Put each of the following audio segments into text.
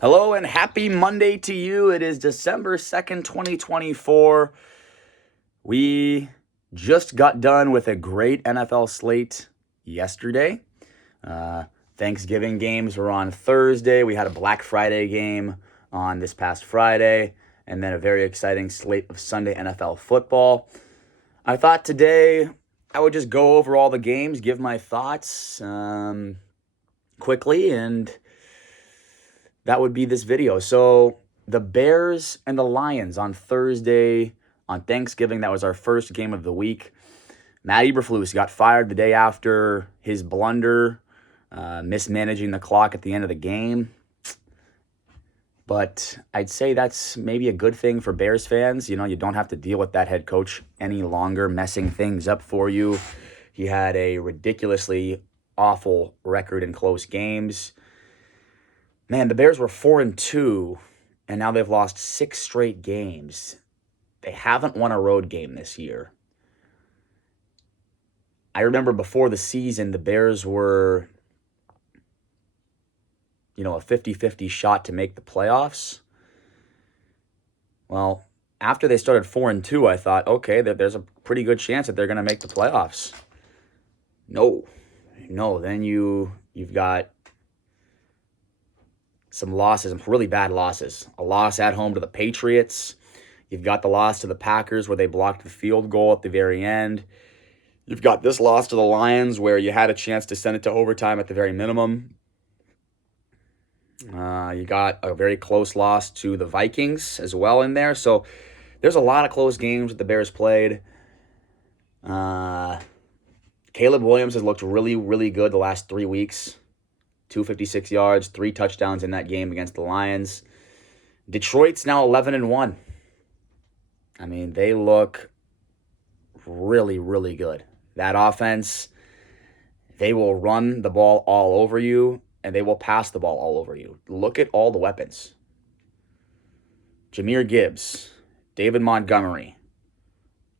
Hello and happy Monday to you. It is December 2nd, 2024. We just got done with a great NFL slate yesterday. Uh, Thanksgiving games were on Thursday. We had a Black Friday game on this past Friday, and then a very exciting slate of Sunday NFL football. I thought today I would just go over all the games, give my thoughts quickly, and that would be this video. So the Bears and the Lions on Thursday on Thanksgiving. That was our first game of the week. Matt Eberflus got fired the day after his blunder, mismanaging the clock at the end of the game. But I'd say that's maybe a good thing for Bears fans. You know, you don't have to deal with that head coach any longer messing things up for you. He had a ridiculously awful record in close games. Man, the Bears were 4-2, and now they've lost 6 straight games. They haven't won a road game this year. I remember before the season, the Bears were, a 50-50 shot to make the playoffs. Well, after they started 4-2, I thought, okay, there's a pretty good chance that they're going to make the playoffs. No, then you've got some losses, some really bad losses. A loss at home to the Patriots. You've got the loss to the Packers where they blocked the field goal at the very end. You've got this loss to the Lions where you had a chance to send it to overtime at the very minimum. You got a very close loss to the Vikings as well in there. So there's a lot of close games that the Bears played. Caleb Williams has looked really, really good the last 3 weeks. 256 yards, 3 touchdowns in that game against the Lions. Detroit's now 11-1. I mean, they look really, really good. That offense, they will run the ball all over you, and they will pass the ball all over you. Look at all the weapons. Jahmyr Gibbs, David Montgomery,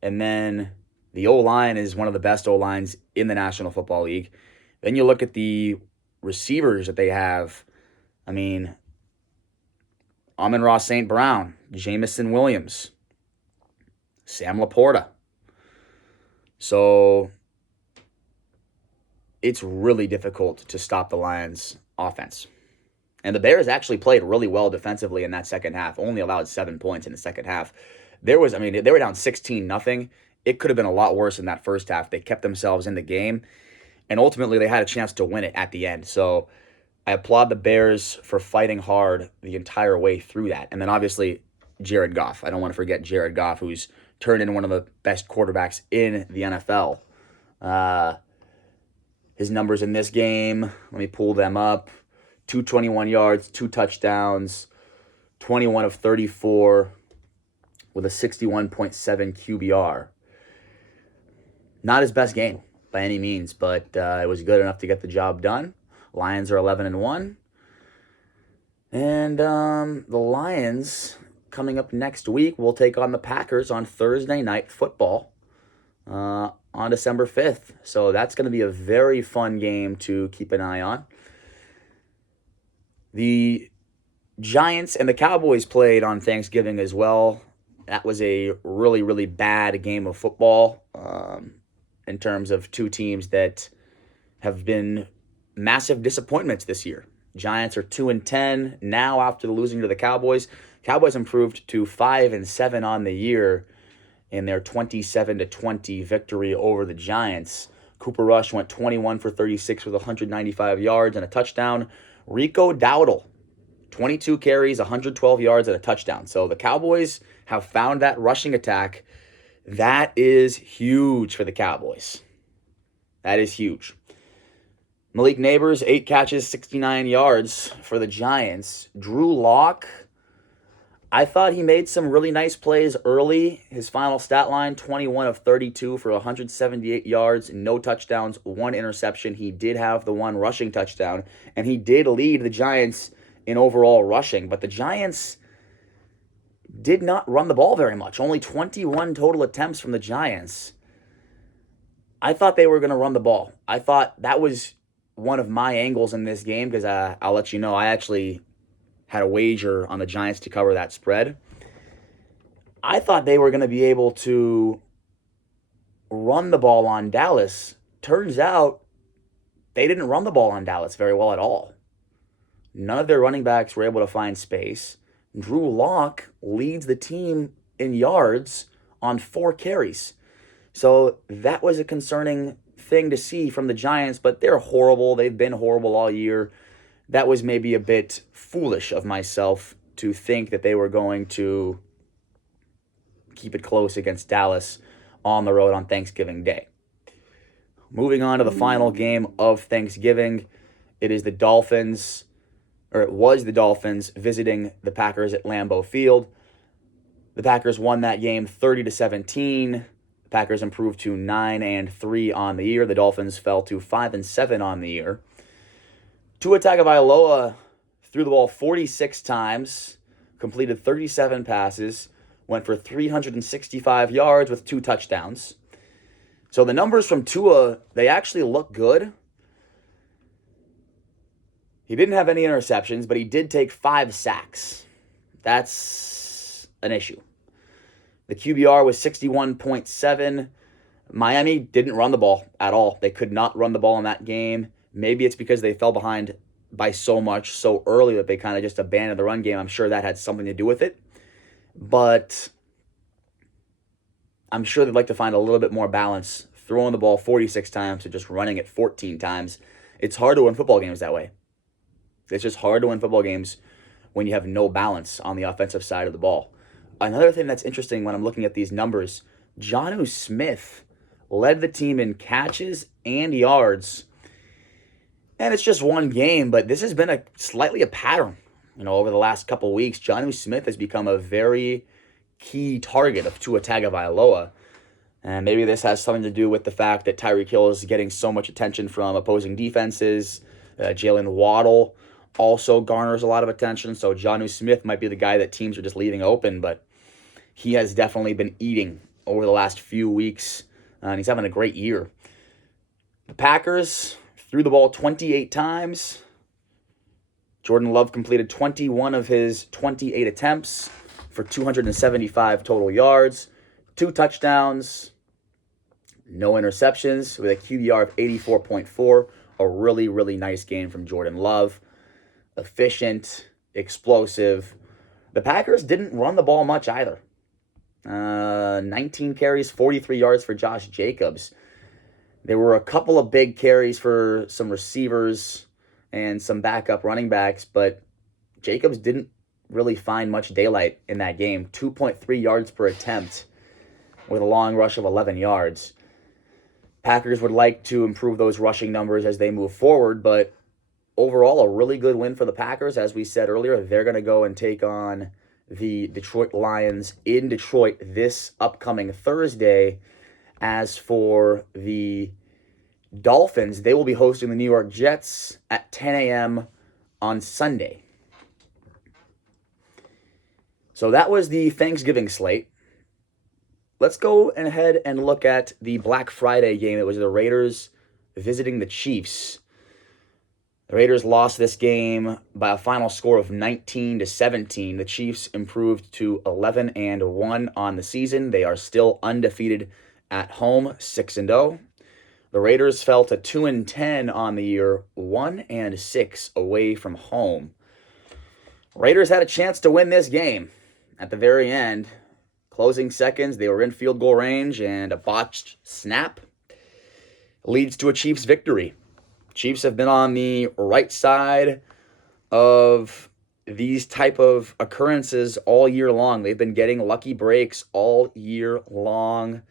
and then the O-line is one of the best O-lines in the National Football League. Then you look at the receivers that they have. I mean, Amon-Ra St. Brown, Jamison Williams, Sam Laporta. So it's really difficult to stop the Lions' offense. And the Bears actually played really well defensively in that second half, only allowed 7 points in the second half. They were down 16-0. It could have been a lot worse in that first half. They kept themselves in the game, and ultimately they had a chance to win it at the end. So I applaud the Bears for fighting hard the entire way through that. And then obviously Jared Goff. I don't want to forget Jared Goff, who's turned into one of the best quarterbacks in the NFL. His numbers in this game, let me pull them up. 221 yards, 2 touchdowns, 21 of 34 with a 61.7 QBR. Not his best game by any means, but it was good enough to get the job done. Lions are 11-1. And the Lions, coming up next week, will take on the Packers on Thursday Night Football on December 5th. So that's going to be a very fun game to keep an eye on. The Giants and the Cowboys played on Thanksgiving as well. That was a really, really bad game of football in terms of two teams that have been massive disappointments this year. Giants are 2-10 now after losing to the Cowboys. Cowboys improved to 5-7 on the year in their 27-20 victory over the Giants. Cooper Rush went 21 for 36 with 195 yards and a touchdown. Rico Dowdle, 22 carries, 112 yards and a touchdown. So the Cowboys have found that rushing attack. That is huge for the Cowboys. That is huge. Malik Neighbors, 8 catches, 69 yards for the Giants. Drew Lock, I thought he made some really nice plays early. His final stat line, 21 of 32 for 178 yards, no touchdowns, 1 interception. He did have the 1 rushing touchdown, and he did lead the Giants in overall rushing. But the Giants did not run the ball very much. Only 21 total attempts from the Giants. I thought they were going to run the ball. I thought that was one of my angles in this game because I'll let you know, I actually had a wager on the Giants to cover that spread. I thought they were going to be able to run the ball on Dallas. Turns out they didn't run the ball on Dallas very well at all. None of their running backs were able to find space. Drew Lock leads the team in yards on 4 carries. So that was a concerning thing to see from the Giants, but they're horrible. They've been horrible all year. That was maybe a bit foolish of myself to think that they were going to keep it close against Dallas on the road on Thanksgiving Day. Moving on to the final game of Thanksgiving, it was the Dolphins visiting the Packers at Lambeau Field. The Packers won that game 30-17. The Packers improved to 9-3 on the year. The Dolphins fell to 5-7 on the year. Tua Tagovailoa threw the ball 46 times, completed 37 passes, went for 365 yards with 2 touchdowns. So the numbers from Tua, they actually look good. He didn't have any interceptions, but he did take 5 sacks. That's an issue. The QBR was 61.7. Miami didn't run the ball at all. They could not run the ball in that game. Maybe it's because they fell behind by so much so early that they kind of just abandoned the run game. I'm sure that had something to do with it. But I'm sure they'd like to find a little bit more balance, throwing the ball 46 times to just running it 14 times. It's hard to win football games that way. It's just hard to win football games when you have no balance on the offensive side of the ball. Another thing that's interesting when I'm looking at these numbers, Jonnu Smith led the team in catches and yards. And it's just one game, but this has been slightly a pattern. Over the last couple weeks, Jonnu Smith has become a very key target of Tua Tagovailoa. And maybe this has something to do with the fact that Tyreek Hill is getting so much attention from opposing defenses. Jalen Waddle also garners a lot of attention, so Jonnu Smith might be the guy that teams are just leaving open, but he has definitely been eating over the last few weeks, and he's having a great year. The Packers threw the ball 28 times. Jordan Love completed 21 of his 28 attempts for 275 total yards, 2 touchdowns, no interceptions, with a QBR of 84.4. A really, really nice game from Jordan Love. Efficient, explosive. The Packers didn't run the ball much either. 19 carries, 43 yards for Josh Jacobs. There were a couple of big carries for some receivers and some backup running backs, but Jacobs didn't really find much daylight in that game. 2.3 yards per attempt with a long rush of 11 yards. Packers would like to improve those rushing numbers as they move forward, but overall, a really good win for the Packers. As we said earlier, they're going to go and take on the Detroit Lions in Detroit this upcoming Thursday. As for the Dolphins, they will be hosting the New York Jets at 10 a.m. on Sunday. So that was the Thanksgiving slate. Let's go ahead and look at the Black Friday game. It was the Raiders visiting the Chiefs. The Raiders lost this game by a final score of 19-17. The Chiefs improved to 11-1 on the season. They are still undefeated at home, 6-0. The Raiders fell to 2-10 on the year, 1-6 away from home. Raiders had a chance to win this game at the very end. Closing seconds, they were in field goal range, and a botched snap leads to a Chiefs victory. Chiefs have been on the right side of these type of occurrences all year long. They've been getting lucky breaks all year long.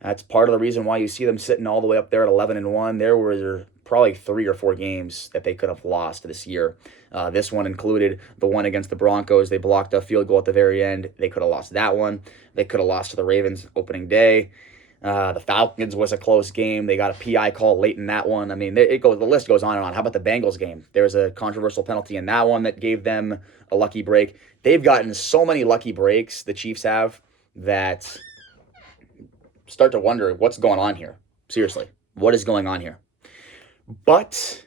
That's part of the reason why you see them sitting all the way up there at 11-1. There were probably 3 or 4 games that they could have lost this year. This one included the one against the Broncos. They blocked a field goal at the very end. They could have lost that one. They could have lost to the Ravens opening day. The Falcons was a close game. They got a PI call late in that one. I mean, the list goes on and on. How about the Bengals game? There was a controversial penalty in that one that gave them a lucky break. They've gotten so many lucky breaks, the Chiefs have, that start to wonder what's going on here. Seriously, what is going on here? But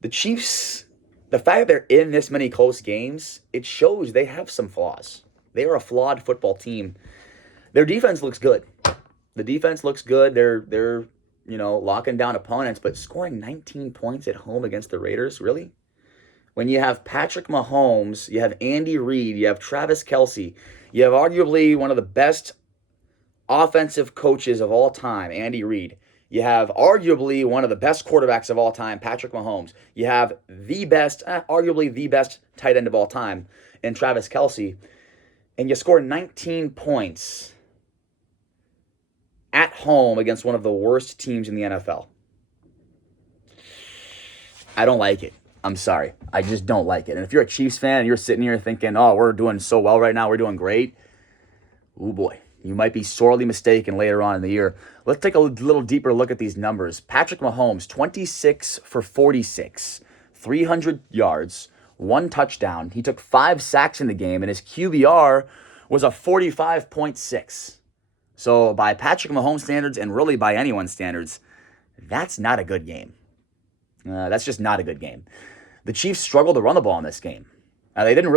the Chiefs the fact that they're in this many close games, it shows they have some flaws. They are a flawed football team. Their defense looks good. The defense looks good. They're locking down opponents, but scoring 19 points at home against the Raiders, really? When you have Patrick Mahomes, you have Andy Reid, you have Travis Kelce, you have arguably one of the best offensive coaches of all time, Andy Reid. You have arguably one of the best quarterbacks of all time, Patrick Mahomes. You have the best, arguably the best tight end of all time in Travis Kelce. And you score 19 points at home against one of the worst teams in the NFL. I don't like it. I'm sorry. I just don't like it. And if you're a Chiefs fan and you're sitting here thinking, oh, we're doing so well right now, we're doing great, oh boy, you might be sorely mistaken later on in the year. Let's take a little deeper look at these numbers. Patrick Mahomes, 26 for 46, 300 yards, 1 touchdown. He took 5 sacks in the game, and his QBR was a 45.6. So by Patrick Mahomes standards, and really by anyone's standards, that's not a good game. That's just not a good game. The Chiefs struggled to run the ball in this game. They didn't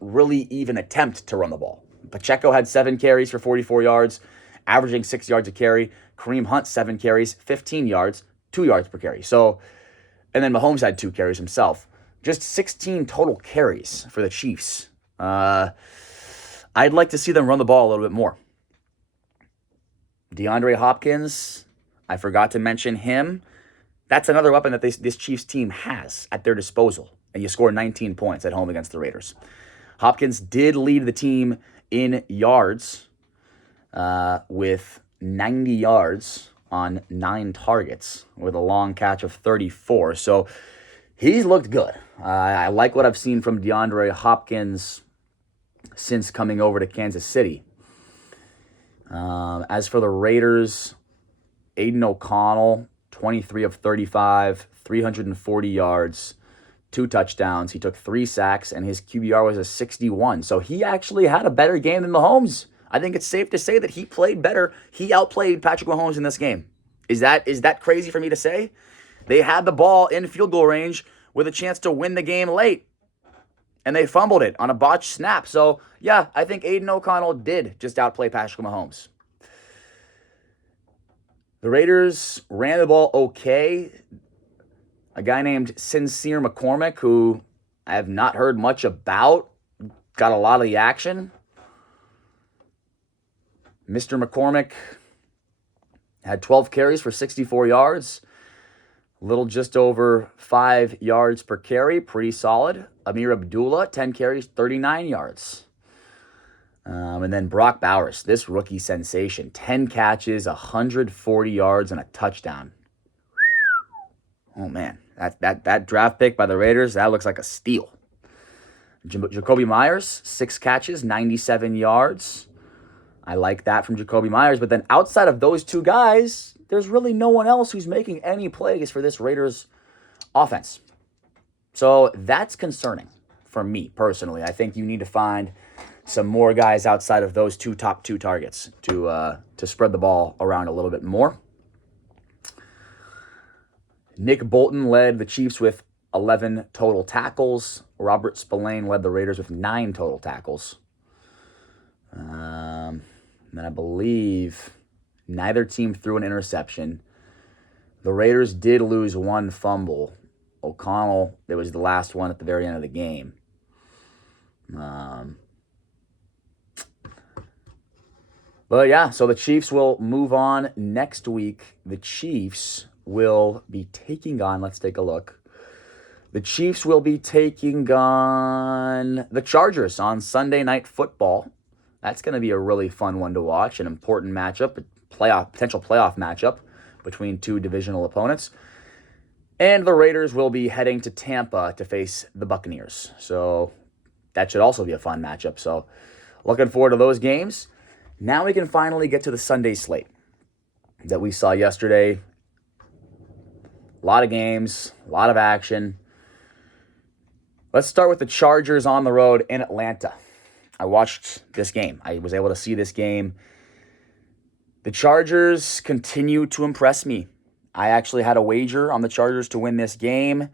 really even attempt to run the ball. Pacheco had 7 carries for 44 yards, averaging 6 yards a carry. Kareem Hunt, 7 carries, 15 yards, 2 yards per carry. So, and then Mahomes had 2 carries himself. Just 16 total carries for the Chiefs. I'd like to see them run the ball a little bit more. DeAndre Hopkins, I forgot to mention him. That's another weapon that this Chiefs team has at their disposal. And you score 19 points at home against the Raiders. Hopkins did lead the team in yards with 90 yards on 9 targets with a long catch of 34. So he's looked good. I like what I've seen from DeAndre Hopkins since coming over to Kansas City. As for the Raiders, Aiden O'Connell, 23 of 35, 340 yards, 2 touchdowns. He took 3 sacks, and his QBR was a 61. So he actually had a better game than Mahomes. I think it's safe to say that he played better. He outplayed Patrick Mahomes in this game. Is that crazy for me to say? They had the ball in field goal range with a chance to win the game late, and they fumbled it on a botched snap. So, yeah, I think Aiden O'Connell did just outplay Patrick Mahomes. The Raiders ran the ball okay. A guy named Sincere McCormick, who I have not heard much about, got a lot of the action. Mr. McCormick had 12 carries for 64 yards, a little just over 5 yards per carry, pretty solid. Amir Abdullah, 10 carries, 39 yards. And then Brock Bowers, this rookie sensation, 10 catches, 140 yards, and a touchdown. Oh, man, that draft pick by the Raiders, that looks like a steal. Jacoby Myers, 6 catches, 97 yards. I like that from Jacoby Myers. But then outside of those 2 guys, there's really no one else who's making any plays for this Raiders offense. So that's concerning for me personally. I think you need to find some more guys outside of those top 2 targets to spread the ball around a little bit more. Nick Bolton led the Chiefs with 11 total tackles. Robert Spillane led the Raiders with 9 total tackles. And I believe neither team threw an interception. The Raiders did lose 1 fumble. O'Connell, it was the last one at the very end of the game. But yeah, so the Chiefs will move on next week. The Chiefs will be taking on, let's take a look. The Chiefs will be taking on the Chargers on Sunday Night Football. That's going to be a really fun one to watch, an important matchup, a potential playoff matchup between 2 divisional opponents. And the Raiders will be heading to Tampa to face the Buccaneers. So that should also be a fun matchup. So looking forward to those games. Now we can finally get to the Sunday slate that we saw yesterday. A lot of games, a lot of action. Let's start with the Chargers on the road in Atlanta. I watched this game. I was able to see this game. The Chargers continue to impress me. I actually had a wager on the Chargers to win this game.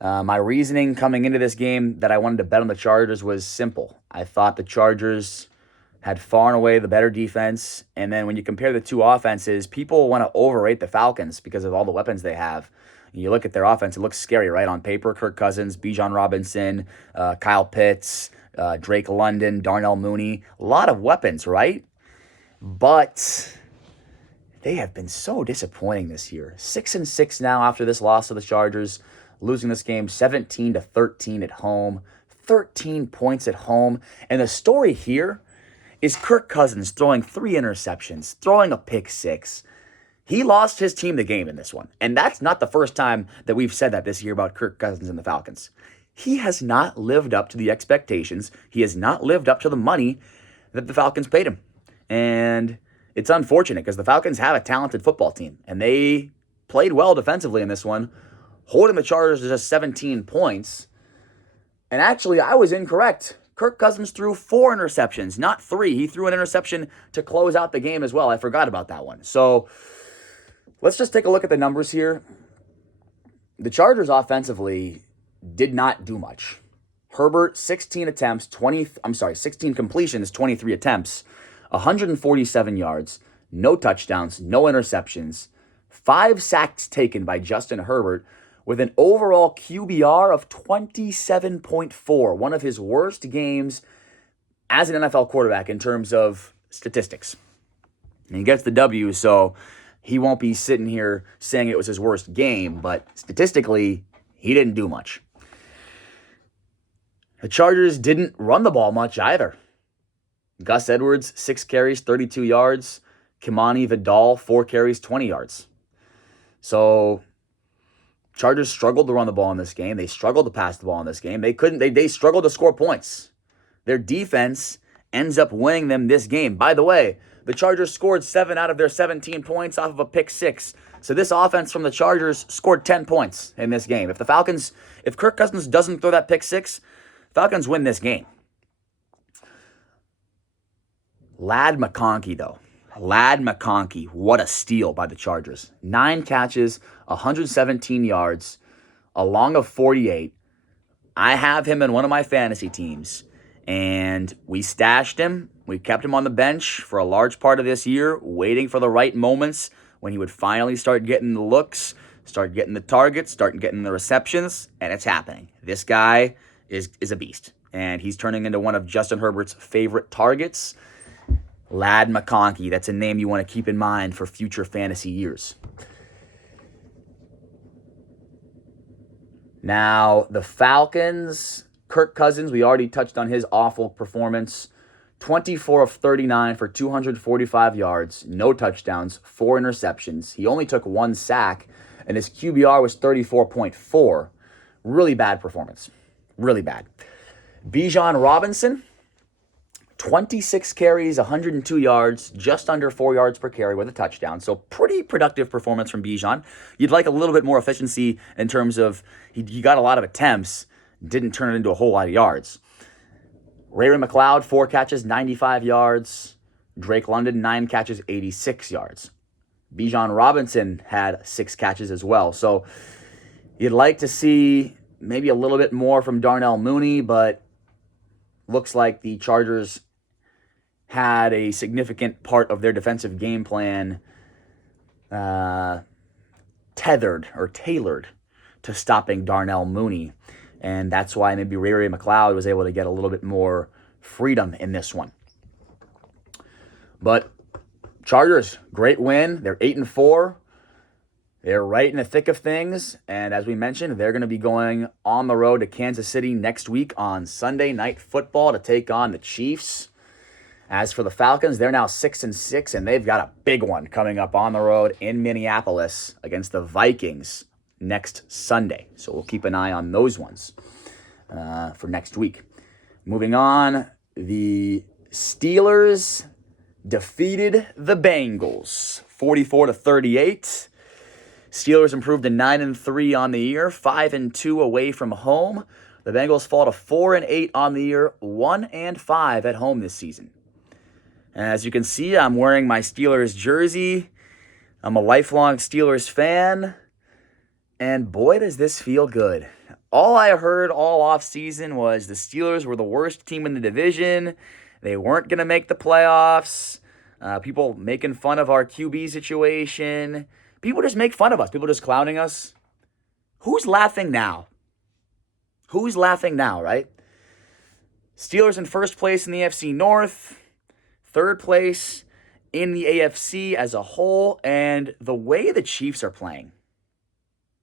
My reasoning coming into this game that I wanted to bet on the Chargers was simple. I thought the Chargers had far and away the better defense. And then when you compare the two offenses, people want to overrate the Falcons because of all the weapons they have. You look at their offense, it looks scary, right? On paper, Kirk Cousins, Bijan Robinson, Kyle Pitts, Drake London, Darnell Mooney. A lot of weapons, right? But they have been so disappointing this year. 6-6 now after this loss to the Chargers, losing this game 17-13 at home, 13 points at home. And the story here is Kirk Cousins throwing 3 interceptions, throwing a pick 6. He lost his team the game in this one. And that's not the first time that we've said that this year about Kirk Cousins and the Falcons. He has not lived up to the expectations. He has not lived up to the money that the Falcons paid him. And it's unfortunate because the Falcons have a talented football team. And they played well defensively in this one, holding the Chargers to just 17 points. And actually, I was incorrect. Kirk Cousins threw 4 interceptions, not 3. He threw an interception to close out the game as well. I forgot about that one. So let's just take a look at the numbers here. The Chargers offensively did not do much. Herbert, 16 completions, 23 attempts, 147 yards, no touchdowns, no interceptions, 5 sacks taken by Justin Herbert with an overall QBR of 27.4, one of his worst games as an NFL quarterback in terms of statistics. And he gets the W, so he won't be sitting here saying it was his worst game, but statistically, he didn't do much. The Chargers didn't run the ball much either. Gus Edwards, 6 carries, 32 yards. Kimani Vidal, 4 carries, 20 yards. So Chargers struggled to run the ball in this game. They struggled to pass the ball in this game. They struggled to score points. Their defense ends up winning them this game. By the way, the Chargers scored 7 out of their 17 points off of a pick 6. So this offense from the Chargers scored 10 points in this game. If Kirk Cousins doesn't throw that pick 6, Falcons win this game. Ladd McConkey, though. Ladd McConkey, what a steal by the Chargers. 9 catches, 117 yards, a long of 48. I have him in one of my fantasy teams, and we stashed him. We kept him on the bench for a large part of this year, waiting for the right moments when he would finally start getting the looks, start getting the targets, start getting the receptions, and it's happening. This guy is a beast, and he's turning into one of Justin Herbert's favorite targets. Ladd McConkey, that's a name you want to keep in mind for future fantasy years. Now, the Falcons, Kirk Cousins, we already touched on his awful performance. 24 of 39 for 245 yards, no touchdowns, 4 interceptions. He only took 1 sack, and his QBR was 34.4. Really bad performance. Really bad. Bijan Robinson, 26 carries, 102 yards, just under 4 yards per carry with a touchdown. So pretty productive performance from Bijan. You'd like a little bit more efficiency in terms of he got a lot of attempts, didn't turn it into a whole lot of yards. Ray McLeod, 4 catches, 95 yards. Drake London, 9 catches, 86 yards. Bijan Robinson had 6 catches as well. So you'd like to see maybe a little bit more from Darnell Mooney, but looks like the Chargers had a significant part of their defensive game plan tethered or tailored to stopping Darnell Mooney. And that's why maybe Ray McLeod was able to get a little bit more freedom in this one. But Chargers, great win. They're 8-4. They're right in the thick of things. And as we mentioned, they're going to be going on the road to Kansas City next week on Sunday Night Football to take on the Chiefs. As for the Falcons, they're now 6-6, and they've got a big one coming up on the road in Minneapolis against the Vikings next Sunday. So we'll keep an eye on those ones for next week. Moving on, the Steelers defeated the Bengals 44-38. Steelers improved to 9-3 on the year, 5-2 away from home. The Bengals fall to 4-8 on the year, 1-5 at home this season. As you can see, I'm wearing my Steelers jersey. I'm a lifelong Steelers fan. And boy, does this feel good. All I heard all offseason was the Steelers were the worst team in the division. They weren't going to make the playoffs. People making fun of our QB situation. People just make fun of us. People just clowning us. Who's laughing now? Who's laughing now, right? Steelers in first place in the AFC North, third place in the AFC as a whole, and the way the Chiefs are playing,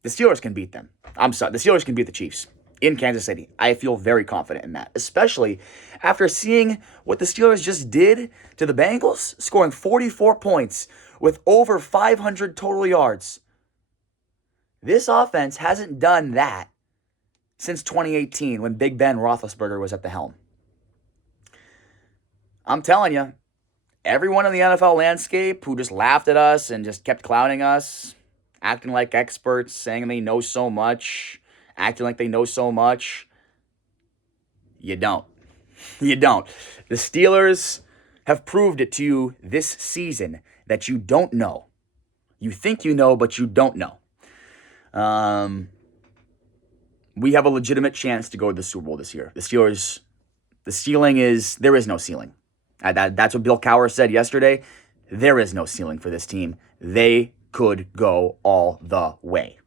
the Steelers can beat them. I'm sorry, the Steelers can beat the Chiefs in Kansas City. I feel very confident in that, especially after seeing what the Steelers just did to the Bengals, scoring 44 points with over 500 total yards. This offense hasn't done that since 2018 when Big Ben Roethlisberger was at the helm. I'm telling you, everyone in the NFL landscape who just laughed at us and just kept clowning us, acting like experts, saying they know so much, acting like they know so much, you don't. You don't. The Steelers have proved it to you this season that you don't know. You think you know, but you don't know. We have a legitimate chance to go to the Super Bowl this year. The Steelers, the ceiling is, there is no ceiling. That's what Bill Cowher said yesterday. There is no ceiling for this team. They could go all the way.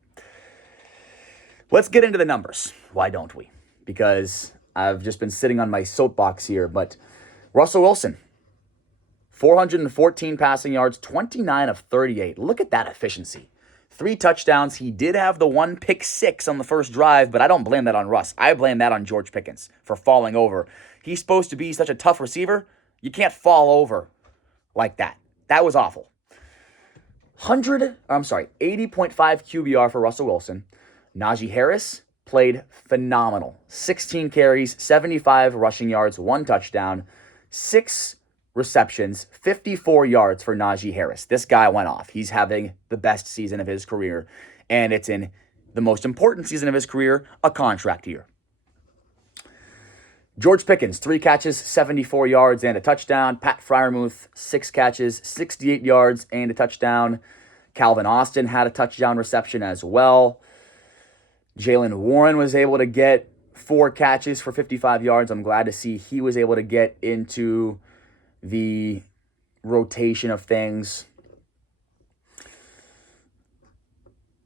Let's get into the numbers. Why don't we? Because I've just been sitting on my soapbox here, but Russell Wilson, 414 passing yards, 29 of 38. Look at that efficiency. 3 touchdowns. He did have the 1 pick six on the first drive, but I don't blame that on Russ. I blame that on George Pickens for falling over. He's supposed to be such a tough receiver. You can't fall over like that. That was awful. 80.5 QBR for Russell Wilson. Najee Harris played phenomenal. 16 carries, 75 rushing yards, 1 touchdown, 6 receptions, 54 yards for Najee Harris. This guy went off. He's having the best season of his career, and it's in the most important season of his career, a contract year. George Pickens, 3 catches, 74 yards and a touchdown. Pat Freiermuth, 6 catches, 68 yards and a touchdown. Calvin Austin had a touchdown reception as well. Jaylen Warren was able to get 4 catches for 55 yards. I'm glad to see he was able to get into the rotation of things.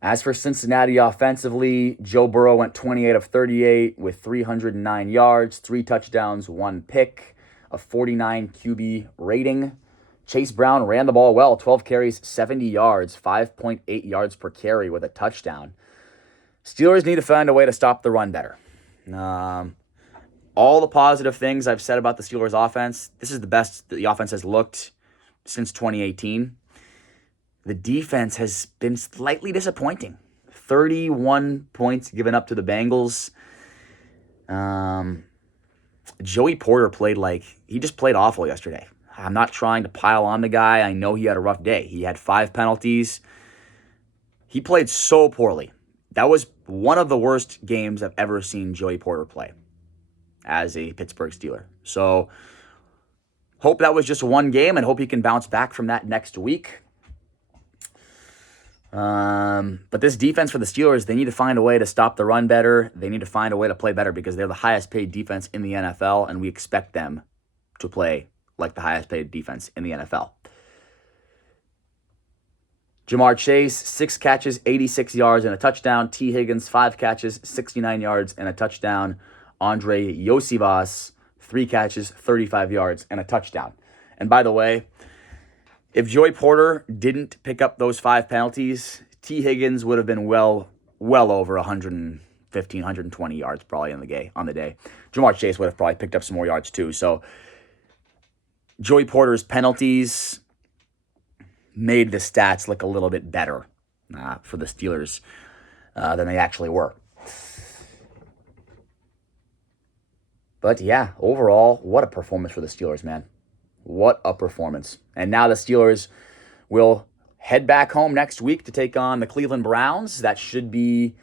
As for Cincinnati offensively, Joe Burrow went 28 of 38 with 309 yards, 3 touchdowns, 1 pick, a 49 QB rating. Chase Brown ran the ball well, 12 carries, 70 yards, 5.8 yards per carry with a touchdown. Steelers need to find a way to stop the run better. All the positive things I've said about the Steelers offense, this is the best the offense has looked since 2018. The defense has been slightly disappointing. 31 points given up to the Bengals. Joey Porter he just played awful yesterday. I'm not trying to pile on the guy. I know he had a rough day. He had 5 penalties. He played so poorly. That was one of the worst games I've ever seen Joey Porter play as a Pittsburgh Steeler. So, hope that was just one game and hope he can bounce back from that next week. But this defense for the Steelers, they need to find a way to stop the run better. They need to find a way to play better because they're the highest paid defense in the NFL, and we expect them to play like the highest paid defense in the NFL. Jamar Chase, 6 catches, 86 yards and a touchdown. T. Higgins, 5 catches, 69 yards and a touchdown. Andre Yosivas, 3 catches, 35 yards and a touchdown. And by the way, if Joey Porter didn't pick up those 5 penalties, T. Higgins would have been well over 115, 120 yards probably on the day. Jamar Chase would have probably picked up some more yards too. So Joey Porter's penalties made the stats look a little bit better for the Steelers than they actually were. But yeah, overall, what a performance for the Steelers, man. What a performance. And now the Steelers will head back home next week to take on the Cleveland Browns. That should be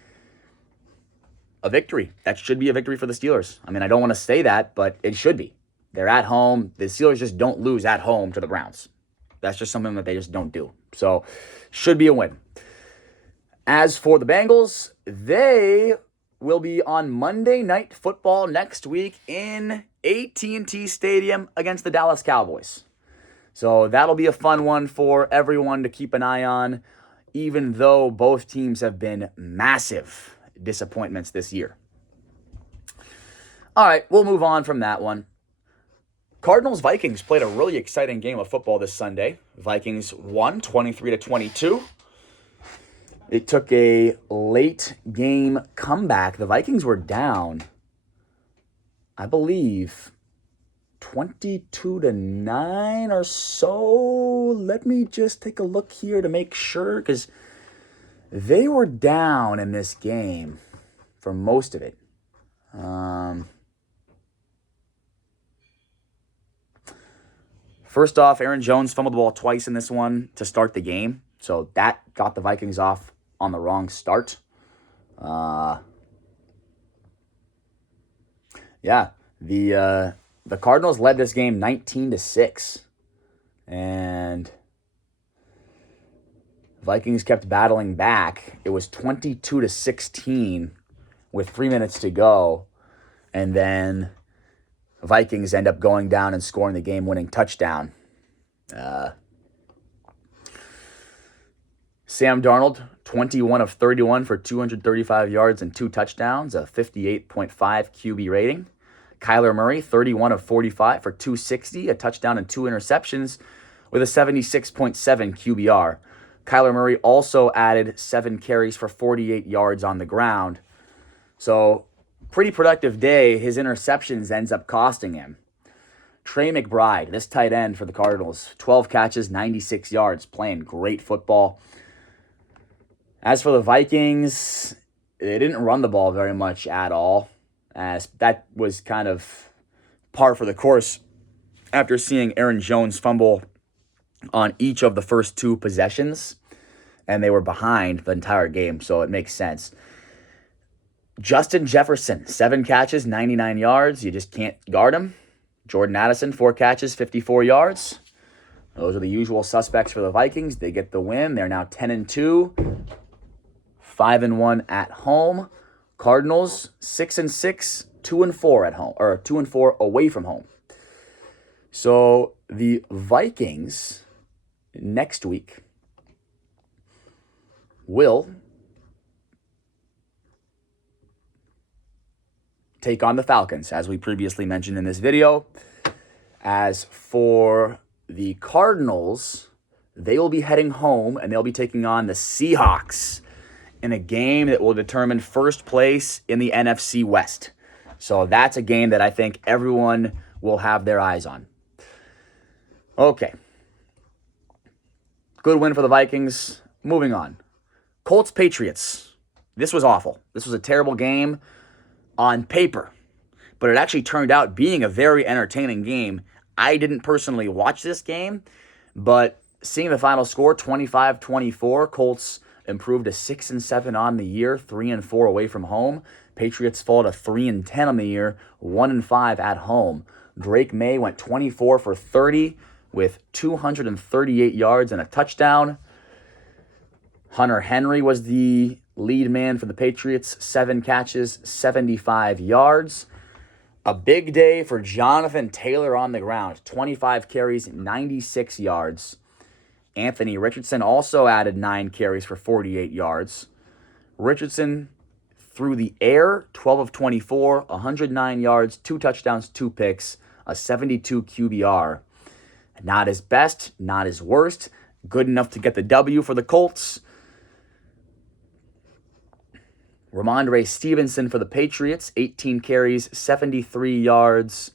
a victory. That should be a victory for the Steelers. I mean, I don't want to say that, but it should be. They're at home. The Steelers just don't lose at home to the Browns. That's just something that they just don't do. So, should be a win. As for the Bengals, they will be on Monday Night Football next week in AT&T Stadium against the Dallas Cowboys. So that'll be a fun one for everyone to keep an eye on, even though both teams have been massive disappointments this year. All right, we'll move on from that one. Cardinals-Vikings played a really exciting game of football this Sunday. Vikings won 23-22. It took a late game comeback. The Vikings were down, I believe, 22-9 or so. Let me just take a look here to make sure, because they were down in this game for most of it. First off, Aaron Jones fumbled the ball twice in this one to start the game. So that got the Vikings off on the wrong start. The Cardinals led this game 19-6. And Vikings kept battling back. It was 22-16 with 3 minutes to go. And then Vikings end up going down and scoring the game-winning touchdown. Sam Darnold, 21 of 31 for 235 yards and 2 touchdowns, a 58.5 QB rating. Kyler Murray, 31 of 45 for 260, a touchdown and 2 interceptions with a 76.7 QBR. Kyler Murray also added 7 carries for 48 yards on the ground. So, pretty productive day. His interceptions ends up costing him. Trey McBride, this tight end for the Cardinals, 12 catches, 96 yards, playing great football. As for the Vikings, they didn't run the ball very much at all, as that was kind of par for the course after seeing Aaron Jones fumble on each of the first 2 possessions, and they were behind the entire game, so it makes sense. Justin Jefferson, 7 catches, 99 yards. You just can't guard him. Jordan Addison, 4 catches, 54 yards. Those are the usual suspects for the Vikings. They get the win. They're now 10-2, 5-1 at home. Cardinals, 6-6, 2-4 at home, or 2-4 away from home. So the Vikings next week will take on the Falcons, as we previously mentioned in this video. As for the Cardinals, they will be heading home, and they'll be taking on the Seahawks in a game that will determine first place in the NFC West. So that's a game that I think everyone will have their eyes on. Okay. Good win for the Vikings. Moving on. Colts-Patriots. This was awful. This was a terrible game on paper, but it actually turned out being a very entertaining game. I didn't personally watch this game, but seeing the final score, 25-24, Colts improved to 6-7 on the year, 3-4 away from home. Patriots fall to 3-10 on the year, 1-5 at home. Drake May went 24 for 30 with 238 yards and a touchdown. Hunter Henry was the lead man for the Patriots, 7 catches, 75 yards. A big day for Jonathan Taylor on the ground, 25 carries, 96 yards. Anthony Richardson also added 9 carries for 48 yards. Richardson through the air, 12 of 24, 109 yards, 2 touchdowns, 2 picks, a 72 QBR. Not his best, not his worst. Good enough to get the W for the Colts. Ramondre Stevenson for the Patriots, 18 carries, 73 yards.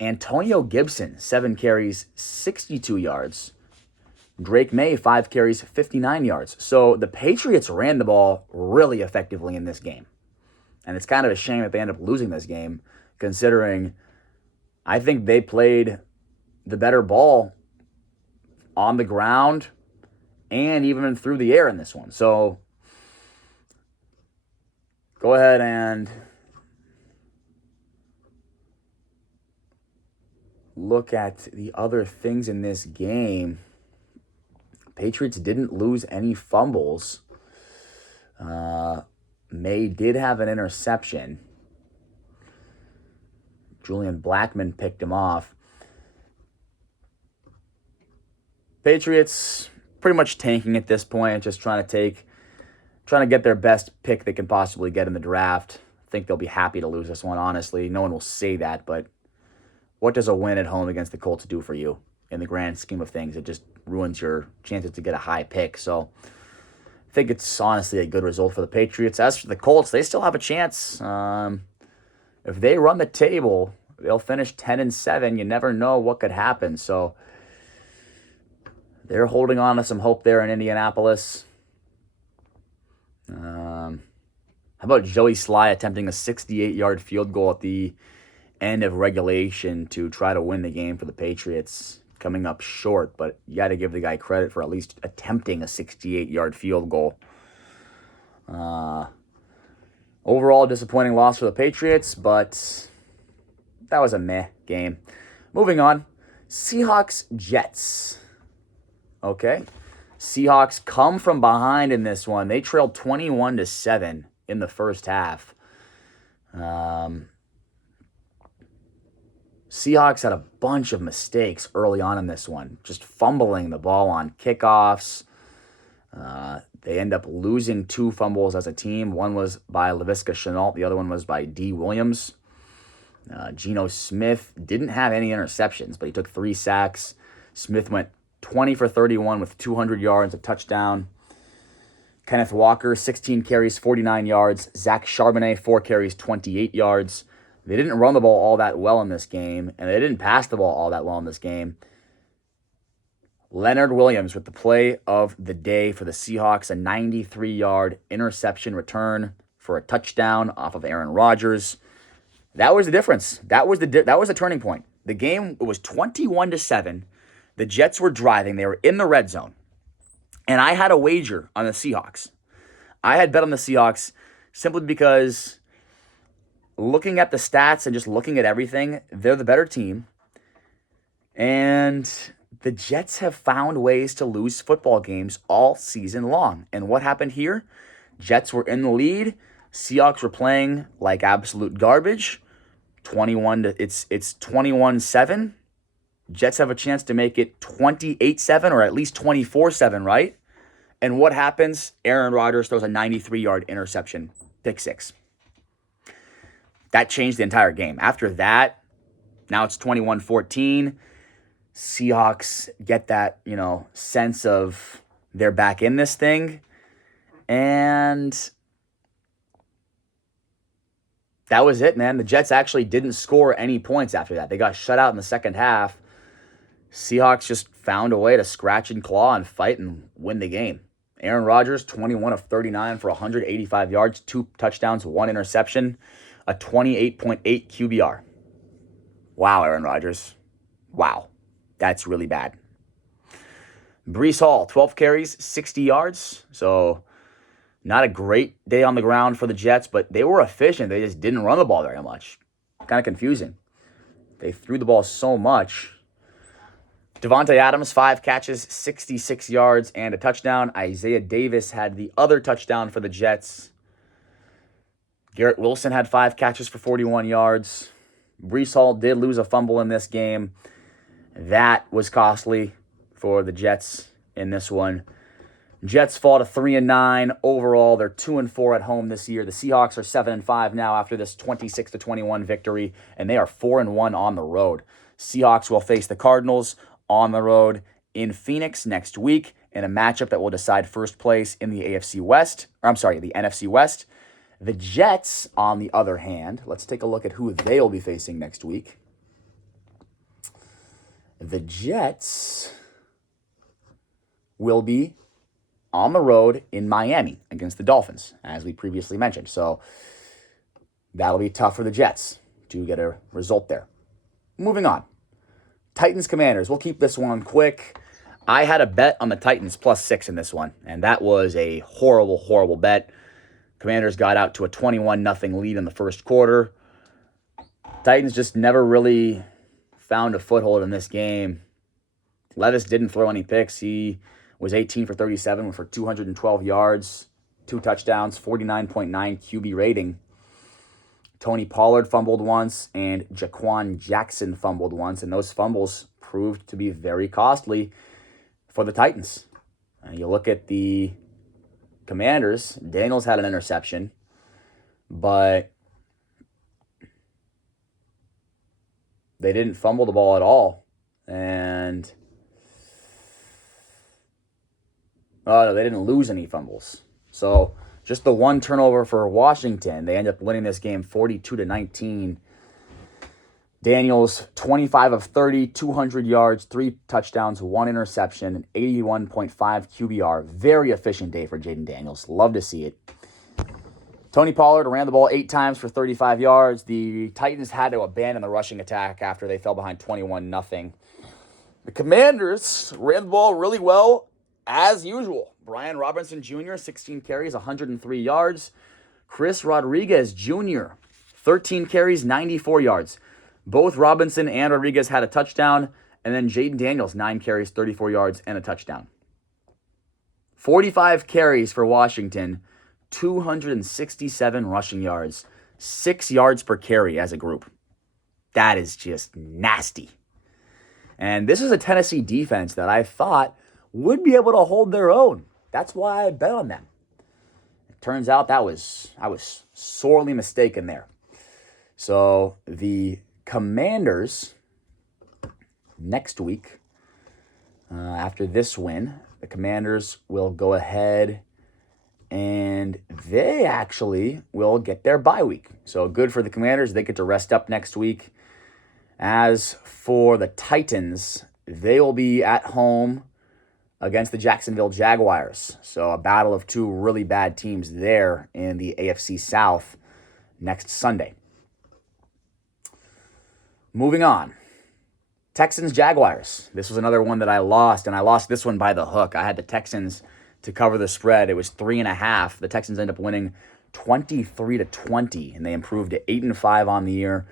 Antonio Gibson, 7 carries, 62 yards. Drake May, 5 carries, 59 yards. So the Patriots ran the ball really effectively in this game. And it's kind of a shame that they end up losing this game, considering I think they played the better ball on the ground and even through the air in this one. So go ahead and look at the other things in this game. Patriots didn't lose any fumbles. May did have an interception. Julian Blackman picked him off. Patriots pretty much tanking at this point, just trying to get their best pick they can possibly get in the draft. I think they'll be happy to lose this one, honestly. No one will say that, but what does a win at home against the Colts do for you in the grand scheme of things? It just ruins your chances to get a high pick. So I think it's honestly a good result for the Patriots. As for the Colts, they still have a chance. If they run the table, they'll finish 10-7. You never know what could happen. So they're holding on to some hope there in Indianapolis. How about Joey Sly attempting a 68-yard field goal at the end of regulation to try to win the game for the Patriots? Coming up short, but you got to give the guy credit for at least attempting a 68-yard field goal. Overall, disappointing loss for the Patriots, but that was a meh game. Moving on, Seahawks-Jets. Okay, Seahawks come from behind in this one. They trailed 21-7 in the first half. Seahawks had a bunch of mistakes early on in this one, just fumbling the ball on kickoffs. They end up losing 2 fumbles as a team. One was by Laviska Shenault. The other one was by D. Williams. Geno Smith didn't have any interceptions, but he took 3 sacks. Smith went 20 for 31 with 200 yards, a touchdown. Kenneth Walker, 16 carries, 49 yards. Zach Charbonnet, 4 carries, 28 yards. They didn't run the ball all that well in this game, and they didn't pass the ball all that well in this game. Leonard Williams with the play of the day for the Seahawks, a 93-yard interception return for a touchdown off of Aaron Rodgers. That was the difference. That was the turning point. The game was 21-7. The Jets were driving. They were in the red zone. And I had a wager on the Seahawks. I had bet on the Seahawks simply because looking at the stats and just looking at everything, they're the better team. And the Jets have found ways to lose football games all season long. And what happened here? Jets were in the lead. Seahawks were playing like absolute garbage. It's 21-7. Jets have a chance to make it 28-7 or at least 24-7, right? And what happens? Aaron Rodgers throws a 93-yard interception, pick 6. That changed the entire game. After that, now it's 21-14. Seahawks get that, sense of they're back in this thing. And that was it, man. The Jets actually didn't score any points after that. They got shut out in the second half. Seahawks just found a way to scratch and claw and fight and win the game. Aaron Rodgers, 21 of 39 for 185 yards, 2 touchdowns, 1 interception, a 28.8 QBR. Wow, Aaron Rodgers. Wow. That's really bad. Breece Hall, 12 carries, 60 yards. So not a great day on the ground for the Jets, but they were efficient. They just didn't run the ball very much. Kind of confusing. They threw the ball so much. Devontae Adams, 5 catches, 66 yards, and a touchdown. Isaiah Davis had the other touchdown for the Jets. Garrett Wilson had 5 catches for 41 yards. Breece Hall did lose a fumble in this game. That was costly for the Jets in this one. Jets fall to 3-9 overall. They're 2-4 at home this year. The Seahawks are 7-5 now after this 26-21 victory, and they are 4-1 on the road. Seahawks will face the Cardinals on the road in Phoenix next week in a matchup that will decide first place in the NFC West. The NFC West. The Jets, on the other hand, let's take a look at who they'll be facing next week. The Jets will be on the road in Miami against the Dolphins, as we previously mentioned. So that'll be tough for the Jets to get a result there. Moving on. Titans Commanders. We'll keep this one quick. I had a bet on the Titans +6 in this one, and that was a horrible, horrible bet. Commanders got out to a 21-0 lead in the first quarter. Titans just never really found a foothold in this game. Levis didn't throw any picks. He was 18 for 37 for 212 yards. 2 touchdowns, 49.9 QB rating. Tony Pollard fumbled once, and Jaquan Jackson fumbled once, and those fumbles proved to be very costly for the Titans. You look at the Commanders, Daniels had an interception, but they didn't fumble the ball at all. And no, they didn't lose any fumbles. So just the one turnover for Washington. They end up winning this game 42-19. Daniels, 25 of 30, 200 yards, 3 touchdowns, 1 interception, and 81.5 QBR. Very efficient day for Jaden Daniels. Love to see it. Tony Pollard ran the ball 8 times for 35 yards. The Titans had to abandon the rushing attack after they fell behind 21-0. The Commanders ran the ball really well, as usual. Brian Robinson Jr., 16 carries, 103 yards. Chris Rodriguez Jr., 13 carries, 94 yards. Both Robinson and Rodriguez had a touchdown, and then Jaden Daniels, 9 carries, 34 yards, and a touchdown. 45 carries for Washington, 267 rushing yards, 6 yards per carry as a group. That is just nasty. And this is a Tennessee defense that I thought would be able to hold their own. That's why I bet on them. It turns out I was sorely mistaken there. So the Commanders next week, after this win, the Commanders will go ahead and they actually will get their bye week. So good for the Commanders. They get to rest up next week. As for the Titans, they will be at home against the Jacksonville Jaguars. So a battle of 2 really bad teams there in the AFC South next Sunday. Moving on. Texans-Jaguars. This was another one that I lost, and I lost this one by the hook. I had the Texans to cover the spread. It was 3.5. The Texans ended up winning 23-20, and they improved to 8-5 on the year.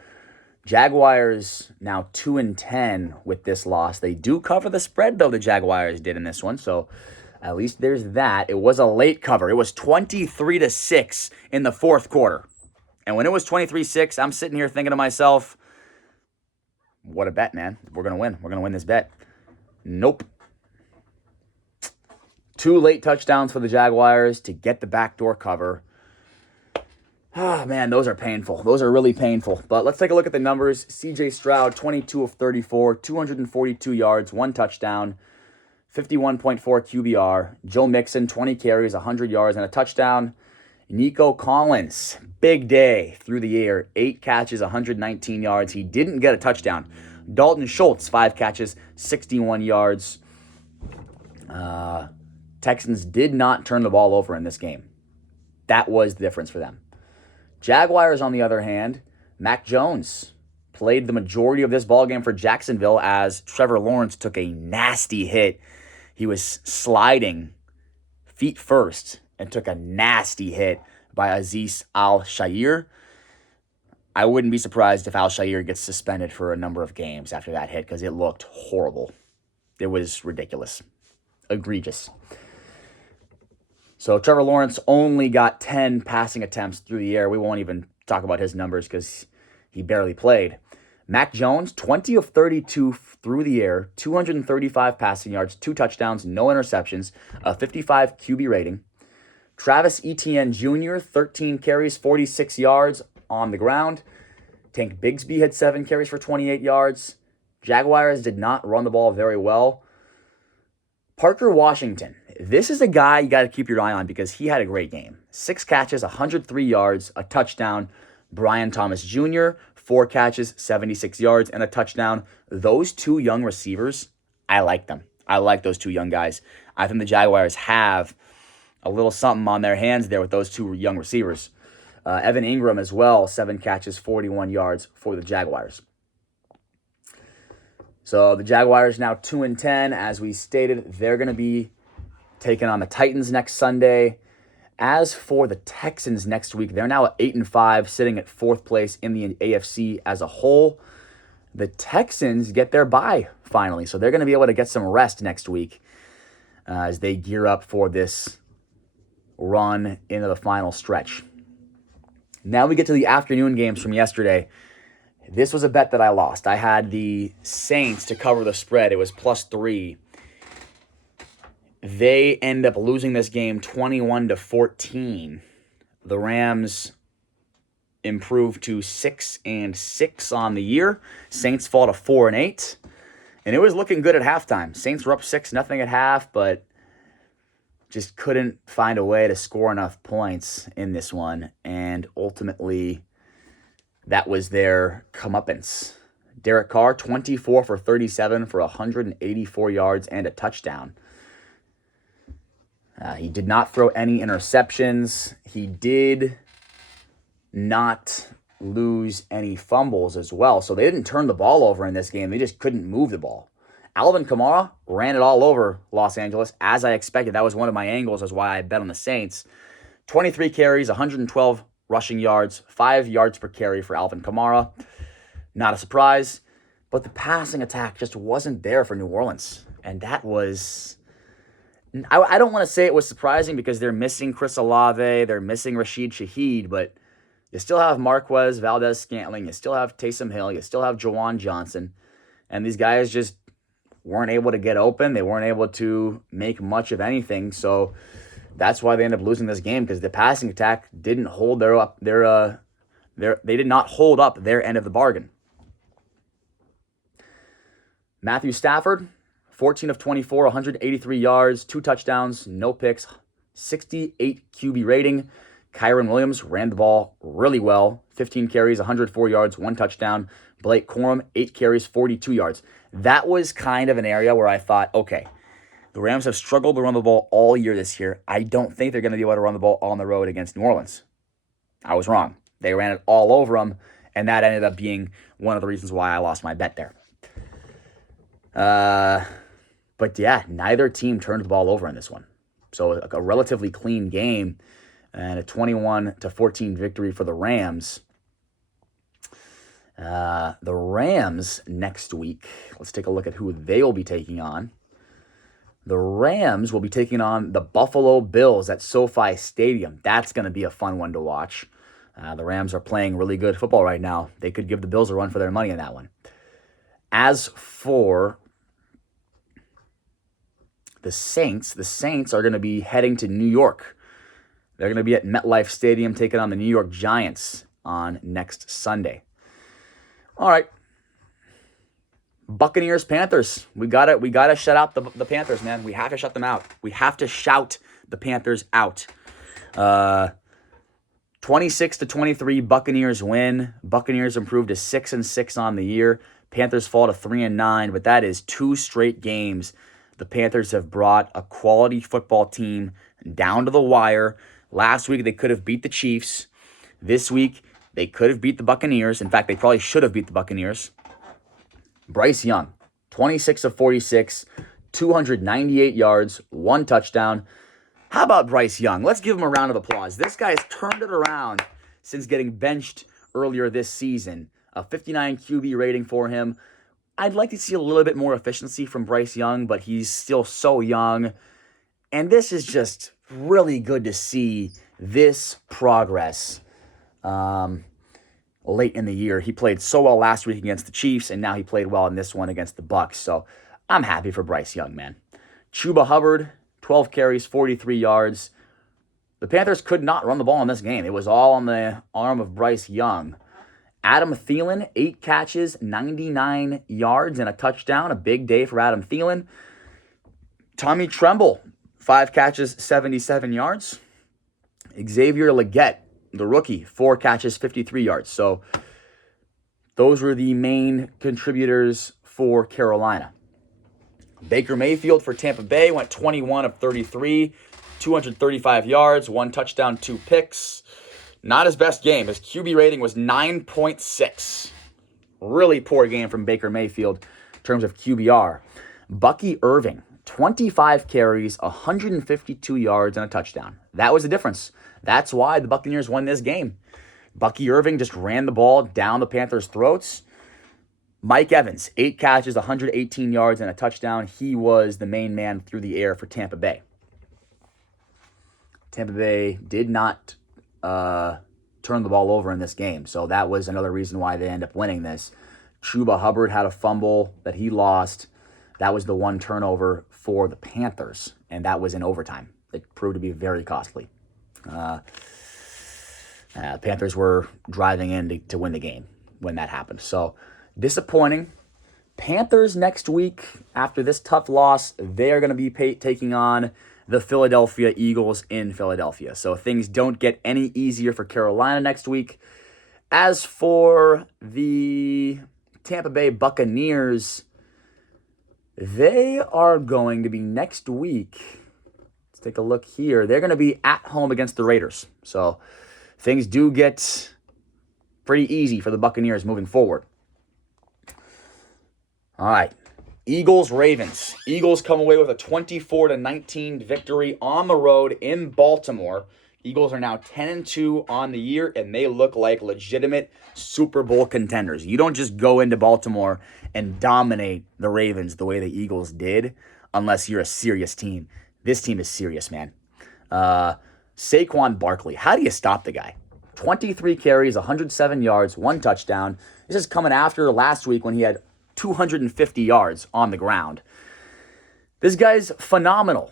Jaguars now 2-10 with this loss. They do cover the spread, though, the Jaguars did in this one, so at least there's that. It was a late cover. It was 23-6 in the fourth quarter. And when it was 23-6, I'm sitting here thinking to myself, what a bet, man. We're going to win. We're going to win this bet. Nope. 2 late touchdowns for the Jaguars to get the backdoor cover. Ah, man, those are painful. Those are really painful. But let's take a look at the numbers. C.J. Stroud, 22 of 34, 242 yards, 1 touchdown, 51.4 QBR. Joe Mixon, 20 carries, 100 yards, and a touchdown. Nico Collins, big day through the air, 8 catches, 119 yards. He didn't get a touchdown. Dalton Schultz, 5 catches, 61 yards. Texans did not turn the ball over in this game. That was the difference for them. Jaguars, on the other hand, Mac Jones played the majority of this ballgame for Jacksonville as Trevor Lawrence took a nasty hit. He was sliding feet first and took a nasty hit by Azeez Al-Shaair. I wouldn't be surprised if Al-Shaair gets suspended for a number of games after that hit because it looked horrible. It was ridiculous. Egregious. So Trevor Lawrence only got 10 passing attempts through the air. We won't even talk about his numbers because he barely played. Mac Jones, 20 of 32 through the air, 235 passing yards, 2 touchdowns, no interceptions, a 55 QB rating. Travis Etienne Jr., 13 carries, 46 yards on the ground. Tank Bigsby had 7 carries for 28 yards. Jaguars did not run the ball very well. Parker Washington. This is a guy you got to keep your eye on because he had a great game. 6 catches, 103 yards, a touchdown. Brian Thomas Jr., 4 catches, 76 yards, and a touchdown. Those 2 young receivers, I like them. I like those 2 young guys. I think the Jaguars have a little something on their hands there with those 2 young receivers. Evan Ingram as well, 7 catches, 41 yards for the Jaguars. So the Jaguars now 2-10. As we stated, they're going to be taking on the Titans next Sunday. As for the Texans next week, they're now at 8-5, sitting at 4th place in the AFC as a whole. The Texans get their bye finally, so they're going to be able to get some rest next week as they gear up for this run into the final stretch. Now we get to the afternoon games from yesterday. This was a bet that I lost. I had the Saints to cover the spread. It was +3. They end up losing this game 21-14. The Rams improved to 6-6 on the year. Saints fall to 4-8. And it was looking good at halftime. Saints were up 6-0 at half, but just couldn't find a way to score enough points in this one. And ultimately, that was their comeuppance. Derek Carr, 24 for 37 for 184 yards and a touchdown. He did not throw any interceptions. He did not lose any fumbles as well. So they didn't turn the ball over in this game. They just couldn't move the ball. Alvin Kamara ran it all over Los Angeles, as I expected. That was one of my angles. That's why I bet on the Saints. 23 carries, 112 rushing yards, 5 yards per carry for Alvin Kamara. Not a surprise. But the passing attack just wasn't there for New Orleans. And that was... I don't want to say it was surprising because they're missing Chris Olave, they're missing Rashid Shaheed, but you still have Marquez Valdez-Scantling, you still have Taysom Hill, you still have Jawan Johnson, and these guys just weren't able to get open. They weren't able to make much of anything, so that's why they ended up losing this game, because the passing attack didn't hold they did not hold up their end of the bargain. Matthew Stafford, 14 of 24, 183 yards, 2 touchdowns, no picks, 68 QB rating. Kyron Williams ran the ball really well. 15 carries, 104 yards, 1 touchdown. Blake Corum, 8 carries, 42 yards. That was kind of an area where I thought, okay, the Rams have struggled to run the ball all year this year. I don't think they're going to be able to run the ball on the road against New Orleans. I was wrong. They ran it all over them, and that ended up being one of the reasons why I lost my bet there. But yeah, neither team turned the ball over in this one. So a relatively clean game and a 21-14 victory for the Rams. The Rams next week, let's take a look at who they will be taking on. The Rams will be taking on the Buffalo Bills at SoFi Stadium. That's going to be a fun one to watch. The Rams are playing really good football right now. They could give the Bills a run for their money in that one. As for the Saints are going to be heading to New York. They're going to be at MetLife Stadium taking on the New York Giants on next Sunday. All right. Buccaneers, Panthers. We gotta shut out the Panthers, man. We have to shut them out. We have to shout the Panthers out. 26-23, Buccaneers win. Buccaneers improved to 6-6 on the year. Panthers fall to 3-9, but that is 2 straight games. The Panthers have brought a quality football team down to the wire. Last week, they could have beat the Chiefs. This week, they could have beat the Buccaneers. In fact, they probably should have beat the Buccaneers. Bryce Young, 26 of 46, 298 yards, 1 touchdown. How about Bryce Young? Let's give him a round of applause. This guy has turned it around since getting benched earlier this season. A 59 QB rating for him. I'd like to see a little bit more efficiency from Bryce Young, but he's still so young. And this is just really good to see this progress late in the year. He played so well last week against the Chiefs, and now he played well in this one against the Bucs. So I'm happy for Bryce Young, man. Chuba Hubbard, 12 carries, 43 yards. The Panthers could not run the ball in this game. It was all on the arm of Bryce Young. Adam Thielen, 8 catches, 99 yards, and a touchdown. A big day for Adam Thielen. Tommy Tremble, 5 catches, 77 yards. Xavier Legette, the rookie, 4 catches, 53 yards. So those were the main contributors for Carolina. Baker Mayfield for Tampa Bay went 21 of 33, 235 yards, 1 touchdown, 2 picks. Not his best game. His QB rating was 9.6. Really poor game from Baker Mayfield in terms of QBR. Bucky Irving, 25 carries, 152 yards, and a touchdown. That was the difference. That's why the Buccaneers won this game. Bucky Irving just ran the ball down the Panthers' throats. Mike Evans, 8 catches, 118 yards, and a touchdown. He was the main man through the air for Tampa Bay. Tampa Bay did not turn the ball over in this game. So that was another reason why they end up winning this. Chuba Hubbard had a fumble that he lost. That was the one turnover for the Panthers, and that was in overtime. It proved to be very costly. Panthers were driving in to win the game when that happened. So disappointing. Panthers next week, after this tough loss, they are going to be taking on the Philadelphia Eagles in Philadelphia. So things don't get any easier for Carolina next week. As for the Tampa Bay Buccaneers, they are going to be next week. Let's take a look here. They're going to be at home against the Raiders. So things do get pretty easy for the Buccaneers moving forward. All right. Eagles-Ravens. Eagles come away with a 24-19 victory on the road in Baltimore. Eagles are now 10-2 on the year, and they look like legitimate Super Bowl contenders. You don't just go into Baltimore and dominate the Ravens the way the Eagles did unless you're a serious team. This team is serious, man. Saquon Barkley. How do you stop the guy? 23 carries, 107 yards, 1 touchdown. This is coming after last week when he had 250 yards on the ground. This guy's phenomenal.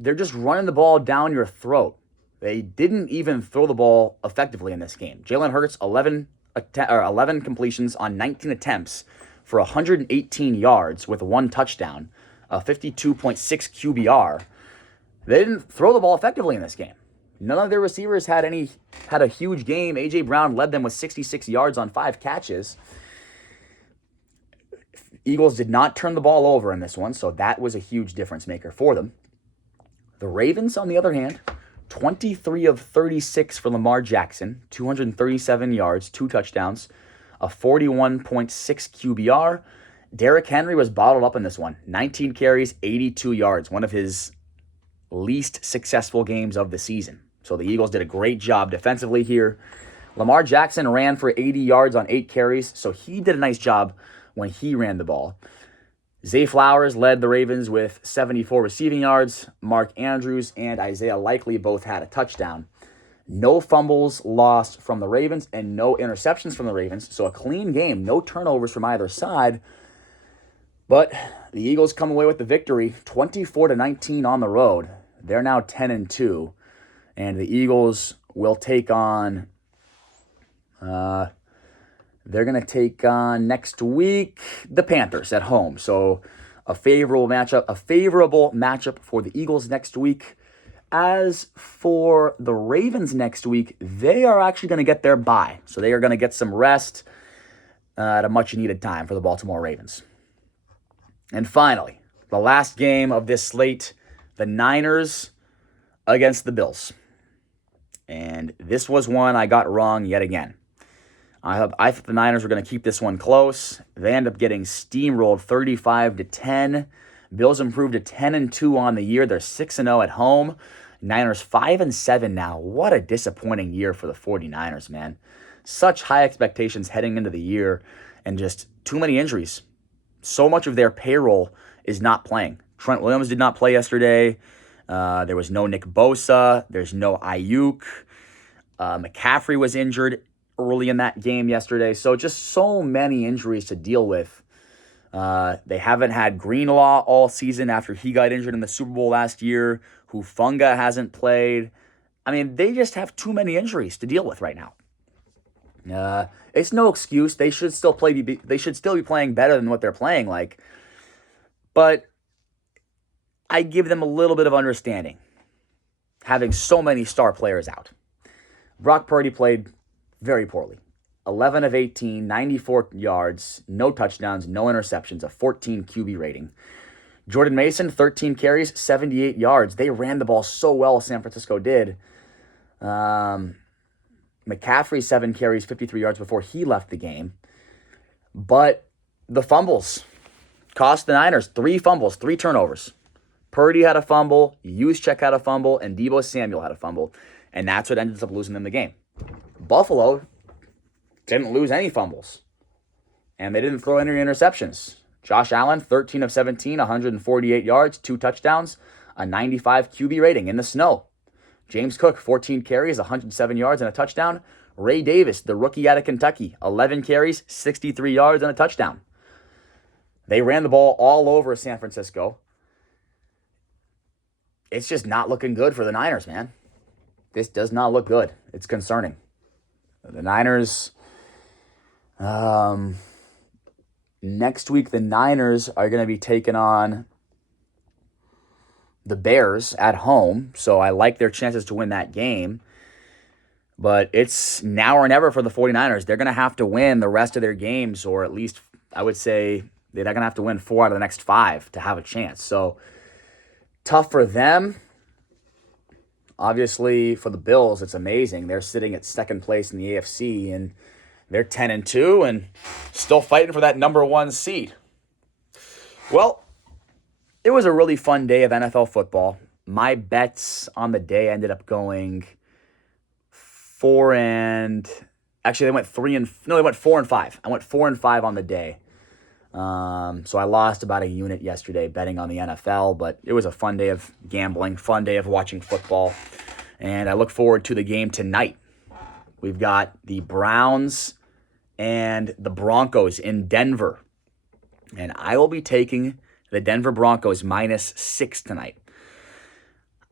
They're just running the ball down your throat. They didn't even throw the ball effectively in this game. Jalen Hurts, 11 completions on 19 attempts for 118 yards with 1 touchdown, a 52.6 QBR. They didn't throw the ball effectively in this game. None of their receivers had a huge game. A.J. Brown led them with 66 yards on 5 catches. Eagles did not turn the ball over in this one, so that was a huge difference maker for them. The Ravens, on the other hand, 23 of 36 for Lamar Jackson, 237 yards, 2 touchdowns, a 41.6 QBR. Derrick Henry was bottled up in this one. 19 carries, 82 yards, one of his least successful games of the season. So the Eagles did a great job defensively here. Lamar Jackson ran for 80 yards on 8 carries, so he did a nice job when he ran the ball. Zay Flowers led the Ravens with 74 receiving yards. Mark Andrews and Isaiah Likely both had a touchdown. No fumbles lost from the Ravens and no interceptions from the Ravens. So a clean game, no turnovers from either side. But the Eagles come away with the victory, 24-19 on the road. They're now 10-2. And the Eagles will take on... They're going to take on next week the Panthers at home. So a favorable matchup for the Eagles next week. As for the Ravens next week, they are actually going to get their bye. So they are going to get some rest at a much-needed time for the Baltimore Ravens. And finally, the last game of this slate, the Niners against the Bills. And this was one I got wrong yet again. I thought the Niners were going to keep this one close. They end up getting steamrolled 35-10. Bills improved to 10-2 on the year. They're 6-0 at home. Niners 5-7 now. What a disappointing year for the 49ers, man. Such high expectations heading into the year and just too many injuries. So much of their payroll is not playing. Trent Williams did not play yesterday. There was no Nick Bosa. There's no Ayuk. McCaffrey was injured early in that game yesterday. So just so many injuries to deal with. They haven't had Greenlaw all season after he got injured in the Super Bowl last year. Hufanga hasn't played. I mean, they just have too many injuries to deal with right now. It's no excuse. They should still be playing better than what they're playing like. But I give them a little bit of understanding having so many star players out. Brock Purdy played very poorly. 11 of 18, 94 yards, no touchdowns, no interceptions, a 14 QB rating. Jordan Mason, 13 carries, 78 yards. They ran the ball so well, San Francisco did. McCaffrey, 7 carries, 53 yards before he left the game. But the fumbles cost the Niners 3 fumbles, 3 turnovers. Purdy had a fumble, Juszczyk had a fumble, and Deebo Samuel had a fumble. And that's what ended up losing them the game. Buffalo didn't lose any fumbles. And they didn't throw any interceptions. Josh Allen, 13 of 17, 148 yards, 2 touchdowns, a 95 QB rating in the snow. James Cook, 14 carries, 107 yards, and a touchdown. Ray Davis, the rookie out of Kentucky, 11 carries, 63 yards, and a touchdown. They ran the ball all over San Francisco. It's just not looking good for the Niners, man. This does not look good. It's concerning. The Niners, next week, the Niners are going to be taking on the Bears at home, so I like their chances to win that game. But it's now or never for the 49ers. They're going to have to win the rest of their games, or at least I would say they're going to have to win 4 out of the next 5 to have a chance. So tough for them. Obviously, for the Bills, it's amazing. They're sitting at second place in the AFC, and they're 10-2 and still fighting for that number 1 seed. Well, it was a really fun day of NFL football. My bets on the day ended up going 4 and... Actually, they went 3 and... No, they went 4 and 5. I went 4 and 5 on the day. So I lost about a unit yesterday betting on the NFL, but it was a fun day of gambling, fun day of watching football, and I look forward to the game tonight. We've got the Browns and the Broncos in Denver, and I will be taking the Denver Broncos -6 tonight.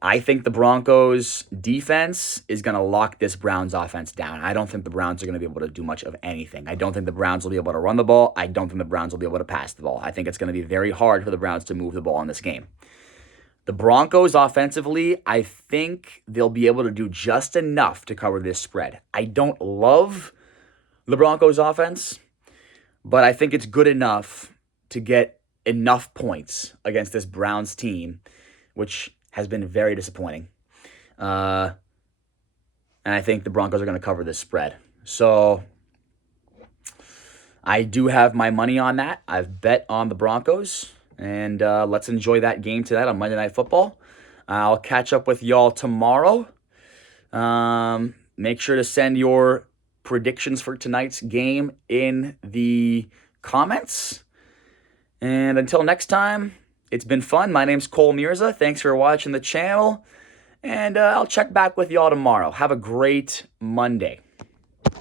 I think the Broncos defense is going to lock this Browns offense down. I don't think the Browns are going to be able to do much of anything. I don't think the Browns will be able to run the ball. I don't think the Browns will be able to pass the ball. I think it's going to be very hard for the Browns to move the ball in this game. The Broncos offensively, I think they'll be able to do just enough to cover this spread. I don't love the Broncos offense, but I think it's good enough to get enough points against this Browns team, which has been very disappointing. And I think the Broncos are going to cover this spread. So I do have my money on that. I've bet on the Broncos. And let's enjoy that game tonight on Monday Night Football. I'll catch up with y'all tomorrow. Make sure to send your predictions for tonight's game in the comments. And until next time, it's been fun. My name's Cole Mirza. Thanks for watching the channel. And I'll check back with y'all tomorrow. Have a great Monday.